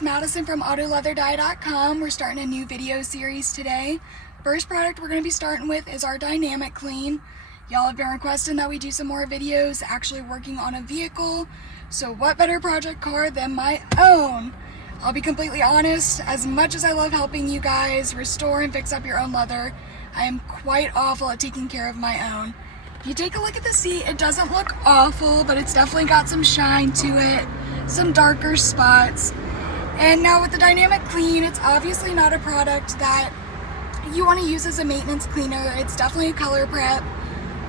it's Madison from AutoLeatherDye.com. We're starting a new video series today. First product we're going to be starting with is our DyeNamic Clean. Y'all have been requesting that we do some more videos actually working on a vehicle. So what better project car than my own? I'll be completely honest, as much as I love helping you guys restore and fix up your own leather, I am quite awful at taking care of my own. If you take a look at the seat, it doesn't look awful, but it's definitely got some shine to it, some darker spots. And now with the DyeNamic Clean, it's obviously not a product that you want to use as a maintenance cleaner. It's definitely a color prep,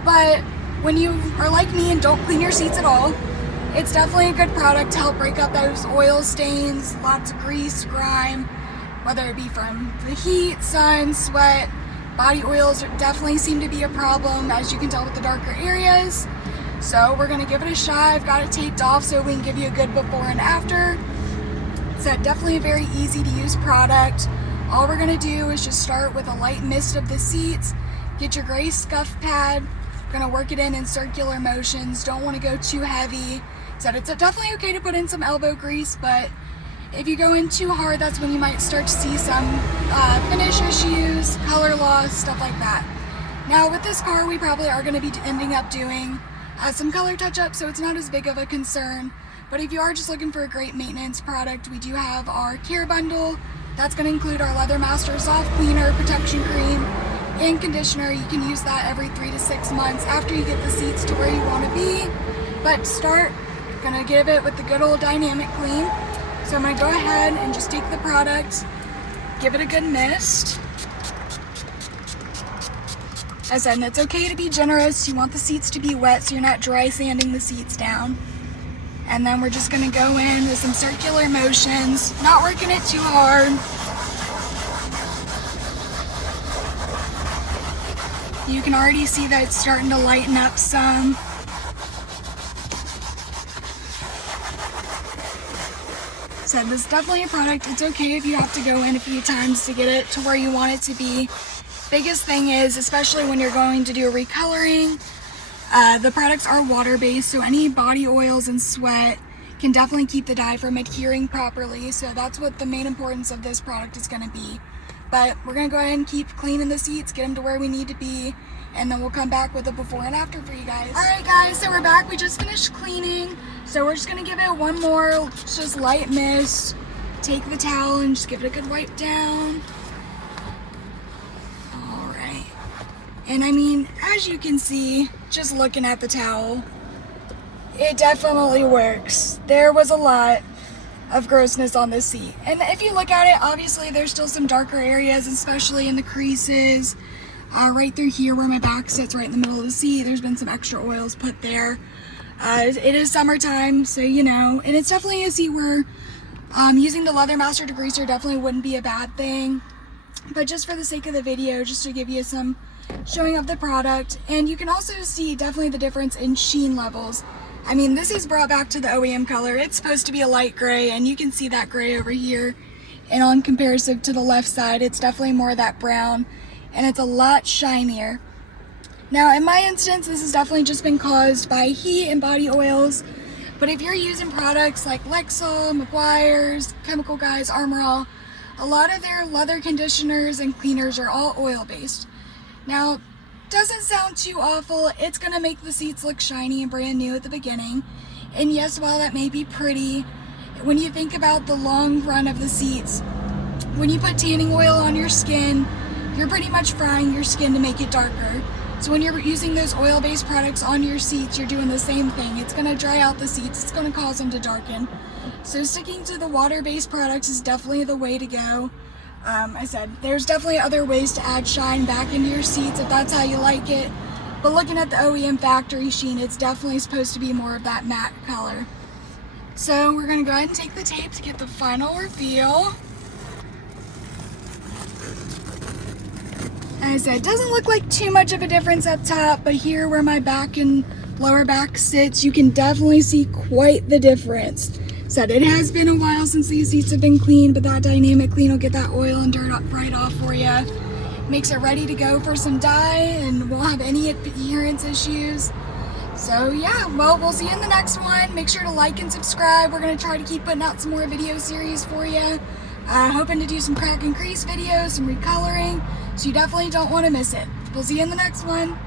but when you are like me and don't clean your seats at all, it's definitely a good product to help break up those oil stains, lots of grease, grime, whether it be from the heat, sun, sweat. Body oils definitely seem to be a problem, as you can tell with the darker areas. So we're gonna give it a shot. I've got it taped off so we can give you a good before and after. It's definitely a very easy to use product. All we're gonna do is just start with a light mist of the seats. Get your gray scuff pad. We're gonna work it in circular motions. Don't want to go too heavy. So it's definitely okay to put in some elbow grease, but if you go in too hard, that's when you might start to see some finish issues, color loss, stuff like that. Now with this car, we probably are going to be ending up doing some color touch-up, so it's not as big of a concern. But if you are just looking for a great maintenance product, we do have our care bundle. That's going to include our Leather Master Soft Cleaner, Protection Cream, and Conditioner. You can use that every 3 to 6 months after you get the seats to where you want to be. But to start, you're going to give it with the good old DyeNamic Clean. So I'm going to go ahead and just take the product, give it a good mist. As I said, it's okay to be generous. You want the seats to be wet so you're not dry sanding the seats down. And then we're just going to go in with some circular motions, not working it too hard. You can already see that it's starting to lighten up some. So this is definitely a product. It's okay if you have to go in a few times to get it to where you want it to be. Biggest thing is, especially when you're going to do a recoloring, the products are water-based, so any body oils and sweat can definitely keep the dye from adhering properly. So that's what the main importance of this product is going to be. But we're going to go ahead and keep cleaning the seats, get them to where we need to be, and then we'll come back with a before and after for you guys. Alright guys, so we're back. We just finished cleaning. So we're just going to give it one more just light mist. Take the towel and just give it a good wipe down. Alright. And I mean, as you can see, just looking at the towel, it definitely works. There was a lot of grossness on this seat. And if you look at it, obviously there's still some darker areas, especially in the creases. Right through here where my back sits, right in the middle of the seat, there's been some extra oils put there. It is summertime, so you know, and it's definitely a seat where using the Leather Master degreaser definitely wouldn't be a bad thing. But just for the sake of the video, just to give you some showing of the product, and you can also see definitely the difference in sheen levels. I mean, this is brought back to the OEM color. It's supposed to be a light gray, and you can see that gray over here. And on comparison to the left side, it's definitely more of that brown, and it's a lot shinier. Now, in my instance, this has definitely just been caused by heat and body oils. But if you're using products like Lexol, Meguiar's, Chemical Guys, Armor All, a lot of their leather conditioners and cleaners are all oil-based. Now, doesn't sound too awful. It's going to make the seats look shiny and brand new at the beginning. And yes, while that may be pretty, when you think about the long run of the seats, when you put tanning oil on your skin, you're pretty much frying your skin to make it darker. So when you're using those oil-based products on your seats, you're doing the same thing. It's going to dry out the seats. It's going to cause them to darken. So sticking to the water-based products is definitely the way to go. I said, there's definitely other ways to add shine back into your seats if that's how you like it. But looking at the OEM factory sheen, it's definitely supposed to be more of that matte color. So we're going to go ahead and take the tape to get the final reveal. As I said, it doesn't look like too much of a difference up top, but here where my back and lower back sits, you can definitely see quite the difference. Said it has been a while since these seats have been cleaned, but that DyeNamic Clean will get that oil and dirt right off for you. Makes it ready to go for some dye and won't have any adherence issues. So yeah, well, we'll see you in the next one. Make sure to like and subscribe. We're going to try to keep putting out some more video series for you. Hoping to do some crack and crease videos, some recoloring, so you definitely don't want to miss it. We'll see you in the next one.